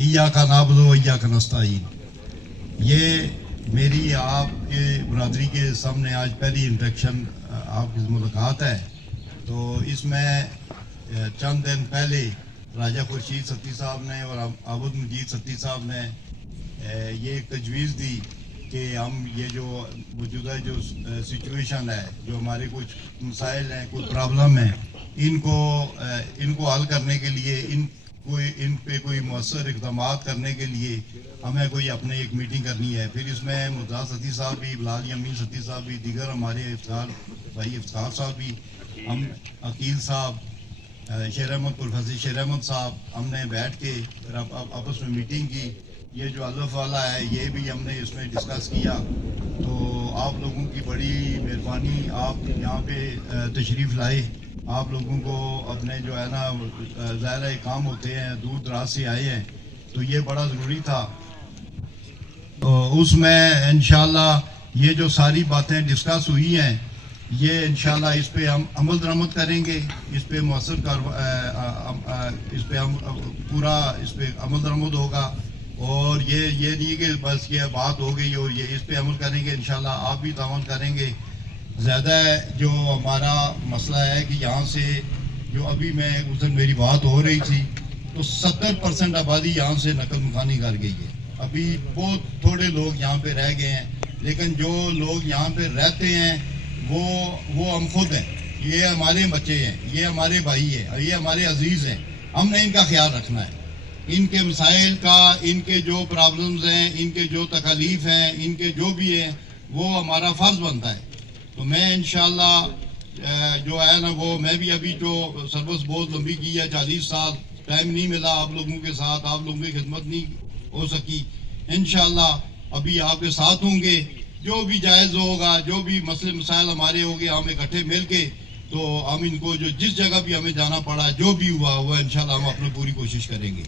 इय्याका नअबुदु व इय्याका नस्तईन। ये मेरी आप के बरादरी के सामने आज पहली इंट्रैक्शन आपकी मुलाकात है। तो इसमें चंद दिन पहले राजा खुर्शीद सत्ती साहब ने और आबुद मजीद सत्ती साहब ने ये एक तजवीज़ दी कि हम ये जो मौजूदा जो सिचुएशन है, जो हमारे कुछ मसाइल हैं, कुछ प्रॉब्लम हैं, इनको हल करने के लिए इन पे कोई मौसर इक़दाम करने के लिए हमें कोई अपने एक मीटिंग करनी है। फिर इसमें मुर्तज़ा सत्ती साहब भी, बिलाल यमीन सत्ती साहब भी, दीगर हमारे भाई इफ्तार साहब भी, हम अकील साहब, शेर अहमद प्रोफेसर शेर अहमद साहब, हमने बैठ के फिर आपस में मीटिंग की। ये जो अल्फ वाला है ये भी हमने इसमें डिस्कस किया। तो आप लोगों की बड़ी मेहरबानी, आप यहाँ पे तशरीफ़ लाए। आप लोगों को अपने जो है ना ज़ाहिर काम होते हैं, दूर दराज से आए हैं, तो ये बड़ा ज़रूरी था। तो उसमें इंशाल्लाह ये जो सारी बातें डिस्कस हुई हैं, ये इंशाल्लाह इस पे हम अमल दरामद करेंगे, इस पे मौसर इस पे हम पूरा इस पे अमल दरामद होगा। और ये नहीं कि बस ये बात हो गई और ये इस पे अमल करेंगे, इंशाल्लाह आप भी तावन करेंगे। ज़्यादा जो हमारा मसला है कि यहाँ से जो अभी मैं उस दिन मेरी बात हो रही थी, तो 70% आबादी यहाँ से नकल मकानी कर गई है। अभी बहुत थोड़े लोग यहाँ पे रह गए हैं, लेकिन जो लोग यहाँ पे रहते हैं वो हम खुद हैं। ये हमारे बच्चे हैं, ये हमारे भाई हैं, ये हमारे अजीज़ हैं। हमने इनका ख्याल रखना है, इनके मसाइल का, इनके जो प्रॉब्लम्स हैं, इनके जो तकलीफ़ हैं, इनके जो भी हैं, वो हमारा फ़र्ज़ बनता है। तो मैं इंशाल्लाह जो है ना वो मैं भी अभी जो सर्विस बहुत लंबी की है, 40 साल, टाइम नहीं मिला आप लोगों के साथ, आप लोगों की खिदमत नहीं हो सकी। इंशाल्लाह अभी आपके साथ होंगे, जो भी जायज़ होगा, जो भी मसले मसाइल हमारे होंगे, हम इकट्ठे मिल के तो हम इनको जो जिस जगह भी हमें जाना पड़ा, जो भी हुआ हुआ इंशाल्लाह हम अपनी पूरी कोशिश करेंगे।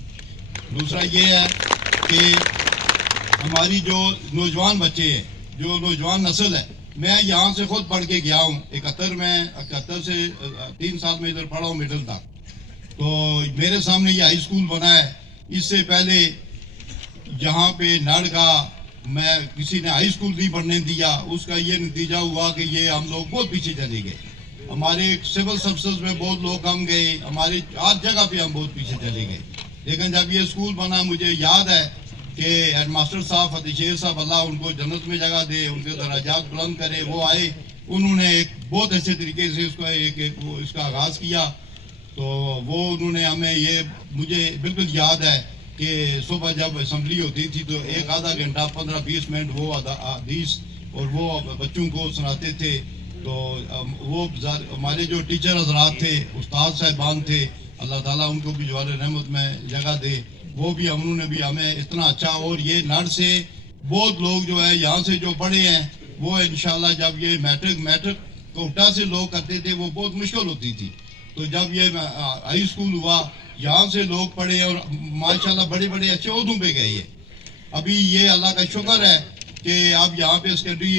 दूसरा ये है कि हमारी जो नौजवान बच्चे हैं, जो नौजवान नस्ल है, मैं यहाँ से खुद पढ़ के गया हूँ 71 से 3 साल में इधर पढ़ा हूँ मिडिल तक। तो मेरे सामने ये हाई स्कूल बना है। इससे पहले जहाँ पे नड़ का मैं किसी ने हाई स्कूल नहीं पढ़ने दिया, उसका ये नतीजा हुआ कि ये हम लोग बहुत पीछे चले गए। हमारे सिविल सर्विसेज में बहुत लोग कम गए, हमारी हर जगह पे हम बहुत पीछे चले गए। लेकिन जब ये स्कूल बना, मुझे याद है कि हेड मास्टर साहब फतेह शेर साहब, अल्लाह उनको जन्नत में जगह दे, उनके दराजात बुलंद करे, वो आए, उन्होंने एक बहुत अच्छे तरीके से इसका आगाज़ किया। तो वो उन्होंने हमें ये मुझे बिल्कुल याद है कि सुबह जब असम्बली होती थी तो एक आधा घंटा 15-20 मिनट वो हदीस और वो बच्चों को सुनाते थे। तो वो हमारे जो टीचर हजरात थे, उस्ताद साहिबान थे, अल्लाह ताला उनको भी जवाल रहमत में जगह दे, वो भी उन्होंने भी हमें इतना अच्छा। और ये नड़ से बहुत लोग जो है यहाँ से जो पढ़े हैं, वो इंशाल्लाह जब ये मैट्रिक कोटा से लोग करते थे, वो बहुत मुश्किल होती थी। तो जब ये हाई स्कूल हुआ, यहाँ से लोग पढ़े और माशाल्लाह बड़े बड़े अच्छे ओहदों पे गए हैं। अभी ये अल्लाह का शुक्र है कि अब यहाँ पे सेकेंडरी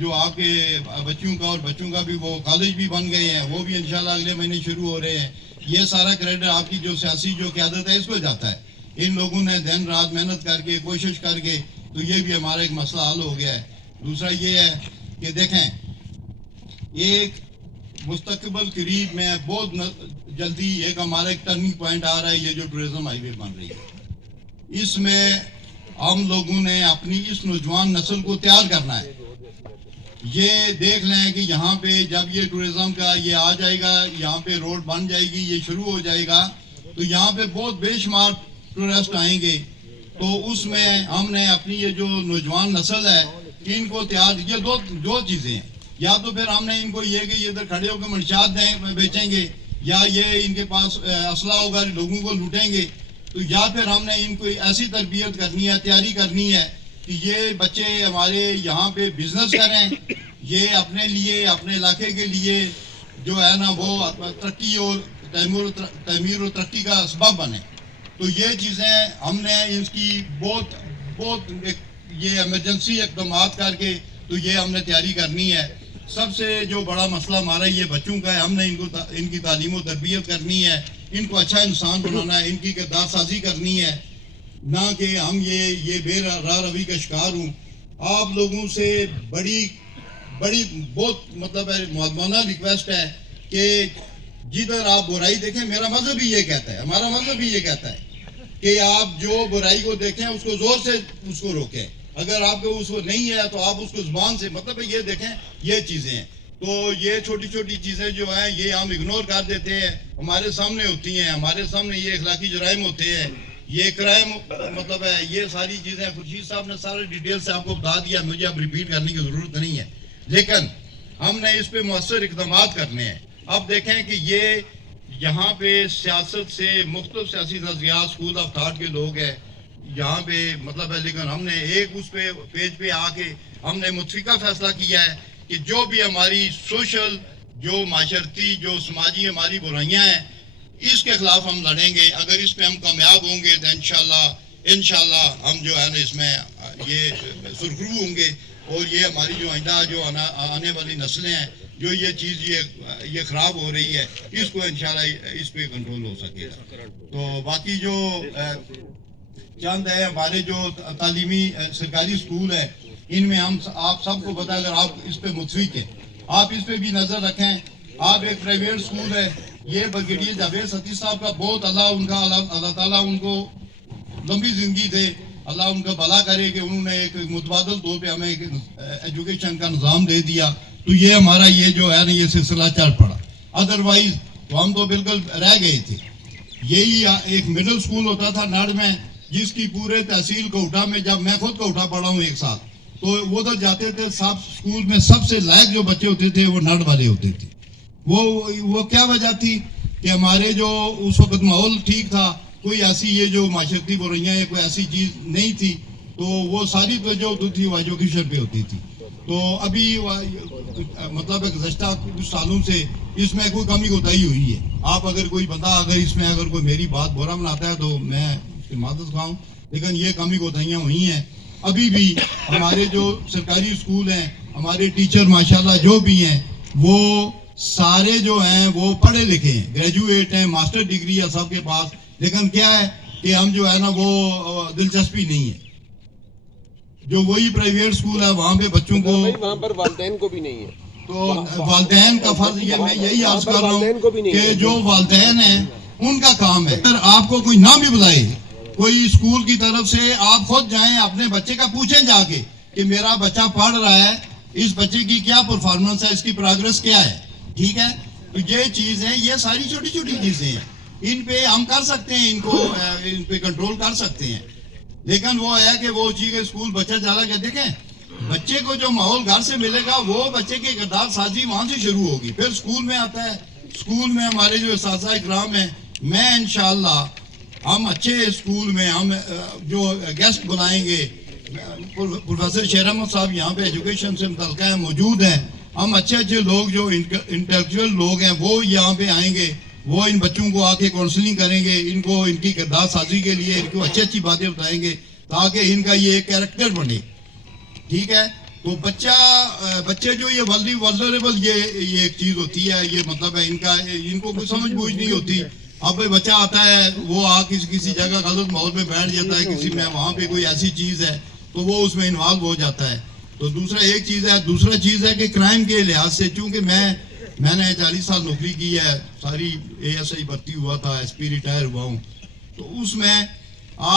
जो आपके बच्चों का और बच्चों का भी वो कॉलेज भी बन गए हैं, वो भी इंशाल्लाह अगले महीने शुरू हो रहे हैं। ये सारा क्रेडिट आपकी जो सियासी जो क़यादत है इसको जाता है। इन लोगों ने दिन रात मेहनत करके कोशिश करके, तो ये भी हमारा एक मसला हल हो गया है। दूसरा ये है कि देखें, एक मुस्तकबिल करीब में बहुत जल्दी एक हमारा एक टर्निंग पॉइंट आ रहा है, ये जो टूरिज्म हाईवे बन रही है। इसमें हम लोगों ने अपनी इस नौजवान नस्ल को तैयार करना है। ये देख लें कि यहाँ पे जब ये टूरिज्म का ये आ जाएगा, यहाँ पे रोड बन जाएगी, ये शुरू हो जाएगा, तो यहाँ पे बहुत बेशुमार टूरिस्ट आएंगे। तो उसमें हमने अपनी ये जो नौजवान नस्ल है, इनको तैयार, ये दो चीज़ें हैं। या तो फिर हमने इनको ये कि ये इधर खड़े होकर मंशियात बेचेंगे, या ये इनके पास असला होगा, लोगों को लूटेंगे। तो या फिर हमने इनको ऐसी तरबियत करनी है, तैयारी करनी है कि ये बच्चे हमारे यहाँ पे बिजनेस करें, ये अपने लिए, अपने इलाके के लिए जो है ना वो तरक्की और तमीर और तरक्की का सबब बने। तो ये चीज़ें हमने इसकी बहुत ये इमरजेंसी इक़दाम करके तो ये हमने तैयारी करनी है। सबसे जो बड़ा मसला हमारा ये बच्चों का है, हमने इनकी तालीम और तरबियत करनी है, इनको अच्छा इंसान बनाना है, इनकी किरदार साजी करनी है। نہ کہ ہم یہ بے راہ روی کا شکار ہوں. آپ لوگوں سے بڑی بہت مطلب ہے معدمانہ ریکویسٹ ہے کہ جدھر آپ برائی دیکھیں, میرا مذہب بھی یہ کہتا ہے, ہمارا مذہب بھی یہ کہتا ہے کہ آپ جو برائی کو دیکھیں اس کو زور سے اس کو روکیں. اگر آپ کو اس کو نہیں ہے تو آپ اس کو زبان سے مطلب یہ دیکھیں. یہ چیزیں ہیں. تو یہ چھوٹی چھوٹی چیزیں جو ہیں یہ ہم اگنور کر دیتے ہیں, ہمارے سامنے ہوتی ہیں, ہمارے سامنے یہ اخلاقی جرائم ہوتے ہیں, یہ کرائم مطلب ہے, یہ ساری چیزیں خورشید صاحب نے سارے ڈیٹیل سے آپ کو بتا دیا, مجھے اب ریپیٹ کرنے کی ضرورت نہیں ہے. لیکن ہم نے اس پہ مؤثر اقدامات کرنے ہیں. اب دیکھیں کہ یہ یہاں پہ سیاست سے مختلف سیاسی نظریات اسکول آف تھاٹ کے لوگ ہیں یہاں پہ مطلب ہے, لیکن ہم نے ایک اس پہ پیج پہ آ کے ہم نے متفقہ فیصلہ کیا ہے کہ جو بھی ہماری سوشل, جو معاشرتی, جو سماجی ہماری برائیاں ہیں اس کے خلاف ہم لڑیں گے. اگر اس پہ ہم کامیاب ہوں گے تو انشاءاللہ ہم جو ہے نا اس میں یہ سرخرو ہوں گے, اور یہ ہماری جو آئندہ جو آنے والی نسلیں ہیں جو یہ چیز یہ خراب ہو رہی ہے اس کو انشاءاللہ اس پہ کنٹرول ہو سکے گا. تو باقی جو چند ہے ہمارے جو تعلیمی سرکاری اسکول ہے ان میں ہم آپ سب کو پتہ, اگر آپ اس پہ متفق ہیں آپ اس پہ بھی نظر رکھیں. آپ ایک پرائیویٹ اسکول ہے, یہ بریگیڈیئر جاوید ستیش صاحب کا بہت اللہ تعالیٰ ان کو لمبی زندگی دے, اللہ ان کا بھلا کرے کہ انہوں نے ایک متبادل طور پہ ہمیں ایک ایجوکیشن کا نظام دے دیا, تو یہ ہمارا یہ جو ہے نا یہ سلسلہ چل پڑا. ادروائز تو ہم تو بالکل رہ گئے تھے. یہی ایک مڈل اسکول ہوتا تھا نڑ میں, جس کی پورے تحصیل کوٹا میں, جب میں خود کوٹا پڑھا ہوں ایک سال, تو وہ تو جاتے تھے سب اسکول میں سب سے لائق جو بچے ہوتے تھے وہ نڑ والے ہوتے تھے. وہ کیا وجہ تھی کہ ہمارے جو اس وقت ماحول ٹھیک تھا, کوئی ایسی یہ جو معاشرتی برائیاں یا کوئی ایسی چیز نہیں تھی, تو وہ ساری توجہ ہوتی تھی وہ ایجوکیشن پہ ہوتی تھی. تو ابھی مطلب گزشتہ کچھ سالوں سے اس میں کوئی کمی کوتاہی ہوئی ہے. آپ اگر کوئی بندہ اگر اس میں اگر کوئی میری بات برا مناتا ہے تو میں اس کی معذرت خواہوں, لیکن یہ کمی کوتاہیاں ہوئی ہیں. ابھی بھی ہمارے جو سرکاری اسکول ہیں, ہمارے ٹیچر ماشاءاللہ جو بھی ہیں وہ سارے جو ہیں وہ پڑھے لکھے ہیں, گریجویٹ ہیں, ماسٹر ڈگری ہے سب کے پاس, لیکن کیا ہے کہ ہم جو ہے نا وہ دلچسپی نہیں ہے. جو وہی پرائیویٹ اسکول ہے وہاں پہ بچوں کو, وہاں پر والدین کو بھی نہیں ہے, تو والدین کا فرض یہ میں یہی عرض کر رہا ہوں کہ جو والدین ہیں ان کا کام ہے. اگر آپ کو کوئی نہ بھی بلائے, کوئی اسکول کی طرف سے آپ خود جائیں اپنے بچے کا پوچھیں جا کے کہ میرا بچہ پڑھ رہا ہے, اس بچے کی کیا پرفارمنس ہے, اس کی پروگرس کیا ہے. ٹھیک ہے, تو یہ چیز ہے, یہ ساری چھوٹی چھوٹی چیزیں ہیں, ان پہ ہم کر سکتے ہیں, ان پہ کنٹرول کر سکتے ہیں. لیکن وہ ہے کہ وہ چیز اسکول بچہ چلا کے دیکھیں, بچے کو جو ماحول گھر سے ملے گا وہ بچے کی کردار سازی وہاں سے شروع ہوگی, پھر اسکول میں آتا ہے. اسکول میں ہمارے جو اساتذہ اکرام ہیں, میں انشاءاللہ ہم اچھے اسکول میں ہم جو گیسٹ بلائیں گے, پروفیسر شیر احمد صاحب یہاں پہ ایجوکیشن سے متعلقہ ہیں, موجود ہیں. ہم اچھے لوگ جو انٹلیکچوئل لوگ ہیں وہ یہاں پہ آئیں گے, وہ ان بچوں کو آ کے کاؤنسلنگ کریں گے, ان کو ان کی کردار سازی کے لیے ان کو اچھی باتیں بتائیں گے تاکہ ان کا یہ ایک کیریکٹر بنے. ٹھیک ہے, تو بچے جو یہ ولنریبل یہ ایک چیز ہوتی ہے, یہ مطلب ہے ان کو کوئی سمجھ بوجھ نہیں ہوتی. اب بچہ آتا ہے وہ کسی جگہ غلط ماحول میں بیٹھ جاتا ہے, کسی میں وہاں پہ کوئی ایسی چیز ہے تو وہ اس میں انوالو ہو جاتا ہے. تو دوسرا چیز ہے کہ کرائم کے لحاظ سے, چونکہ میں نے 40 سال نوکری کی ہے, ساری ASI بھرتی ہوا تھا, SP ریٹائر ہوا ہوں, تو اس میں